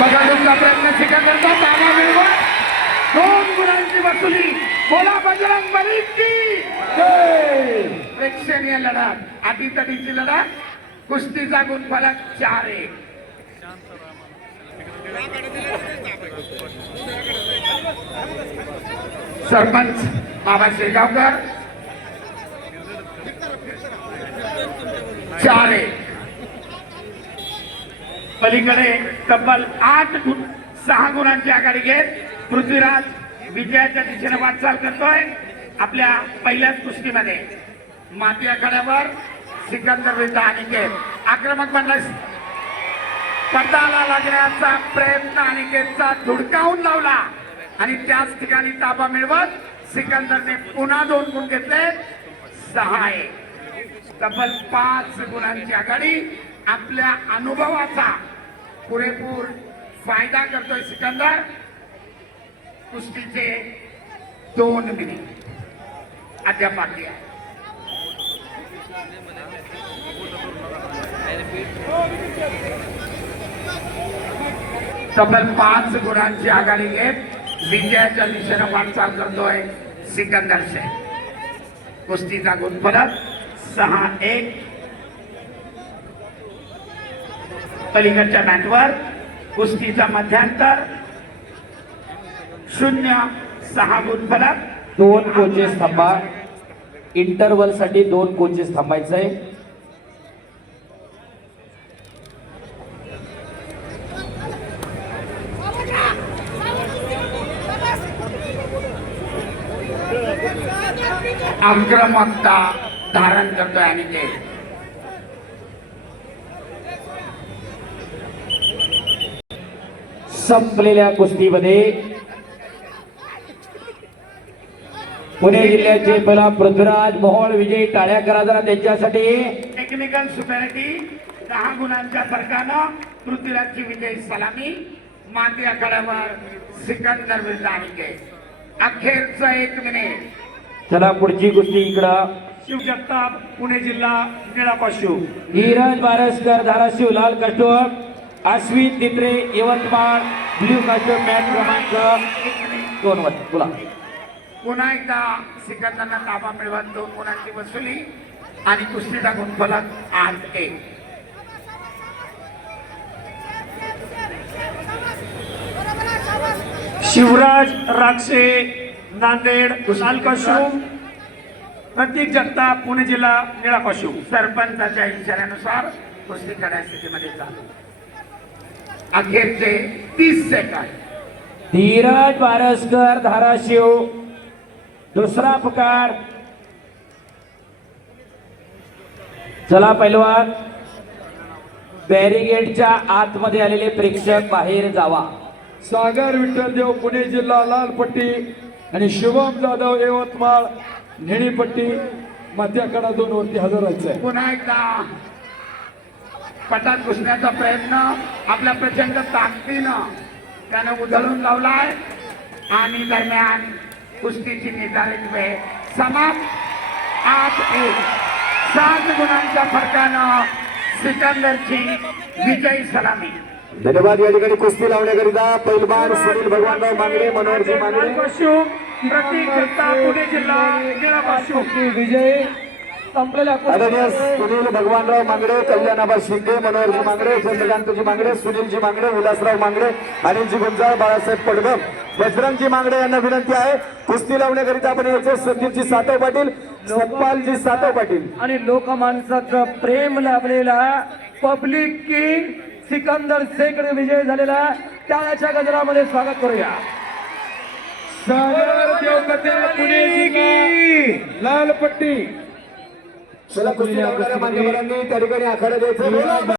बघा तुमचा प्रयत्न सिकंदरचा ताबा मिळवत 2 गुणांची वसुली. बोला बजरंग बली की जय. प्रेक्षणीय लढत, अटीतटीची लढत, कुस्तीचा गुणफलक 4-1. सरपंच बाबा शेगावकर 4-1. पलीकडे तब्बल 6 गुणांची आघाडी घेत पृथ्वीराज विजयाच्या दिशेने वाटचाल करतोय. आपल्या पहिल्याच कुस्तीमध्ये माती आखाड्यावर सिकंदर विरुद्ध अनिकेत आक्रमक बनला. पडदाला लागण्याचा प्रयत्न अनिकेतचा धुडकावून लावला आणि त्याच ठिकाणी ताबा मिळवत सिकंदरने पुन्हा 2 गुण घेतले. 6-1. तब्बल 5 गुणांची आघाडी. आपल्या अनुभवाचा पुरेपूर फायदा करतोय सिकंदर. कुस्तीचे 2 मिनिट अद्याप बाकी आहे. तब्बल 5 गुणांची आघाडी घेत विजयाच्या दिशेने वाटचाल करतोय सिकंदर शेख. कुस्तीचा गुणफलक 6-1. पलीकडच्या मॅटवर कुस्तीचा मध्यांतर 0-6 गुणफलक. 2 कोचेस थांबा. इंटरव्हल साठी 2 कोचेस थांबायचंय. आक्रमकता धारण करतोय आणि ते संपलेल्या कुस्तीमध्ये पुणे जिल्ह्याचे पहिला पृथ्वीराज मोहोळ विजयी. टाळ्या करा जरा त्यांच्यासाठी. टेक्निकल सुपॅरिटी 10 गुणांच्या फरकानं पृथ्वीराजची विजयी सलामी. माती आखाड्यावर सिकंदर विरुद्ध अनिकेत. अखेरचं 1 मिनिट. चला पुढची कुस्ती इकडं. शिव जगताप पुणे जिल्हा निळा पाशू. धीरज बारसकर धाराशिव लाल costume. Ashwin Titre Yavatmal blue costume. Match क्रमांक 2 वर बोला. पुन्हा एकदा सिकंदरला ताबा मिळवत 2 गुणांची वसुली आणि कुस्तीचा गुणफलक 8-1. शिवराज राक्षे नांदेड लाल काशू. प्रतीक जगताप पुणे जिल्हा निळा पाशू. सरपंचाच्या इशाऱ्यानुसार कुस्ती खड्या स्थितीमध्ये चालू. अखेरचे 30 सेकंद. धीरज बारसकर धाराशिव. दुसरा पुकार. चला पैलवान. बॅरिगेडच्या आतमध्ये आलेले प्रेक्षक बाहेर जावा. सागर विठ्ठलदेव पुणे जिल्हा लाल पट्टी आणि शुभम जाधव यवतमाळ निळी पट्टी. मध्याकडा 2 वरती हजर व्हायचंय. पुन्हा एकदा पटात घुसण्याचा प्रयत्न आपल्या प्रचंड ताकदीनं त्यानं उधळून लावलाय आणि दरम्यान कुस्तीची निर्धारित वेळ समाप्त. 8-1. 7 गुणांच्या फरकानं सिकंदरची विजयी सलामी. धन्यवाद. या ठिकाणी कुस्ती लावण्याकरिता पैलवान सुनील भगवानराव मांगडे मनोहरजी मांगडे. पाशू. प्रतीक जगताप पुणे जिल्हा निळा पाशू. विजय संपलेल्या आदरणीय सुनील भगवानराव मांगडे, कल्याणाबा शिंदे, मनोहरजी मांगडे, चंद्रकांतजी मांगडे, सुनीलजी मांगडे, विलासराव मांगडे, अनिलजी गुंजाळ, बाळासाहेब पडगम, बजरंगजी मांगडे यांना विनंती आहे कुस्ती लावण्याकरिता आपण यायचे. संदीपजी सातव पाटील, सतपालजी सातव पाटील. आणि लोकमानसाचं प्रेम लाभलेला पब्लिक किंग सिकंदर शेख विजय झालेला. टाळ्याच्या गजरामध्ये स्वागत करूया. सागर देवकते पुणे जिल्हा लाल पट्टी. चला कुस्ती लावणाऱ्या मान्यवरांनी त्या ठिकाणी आखाडा द्यायचा.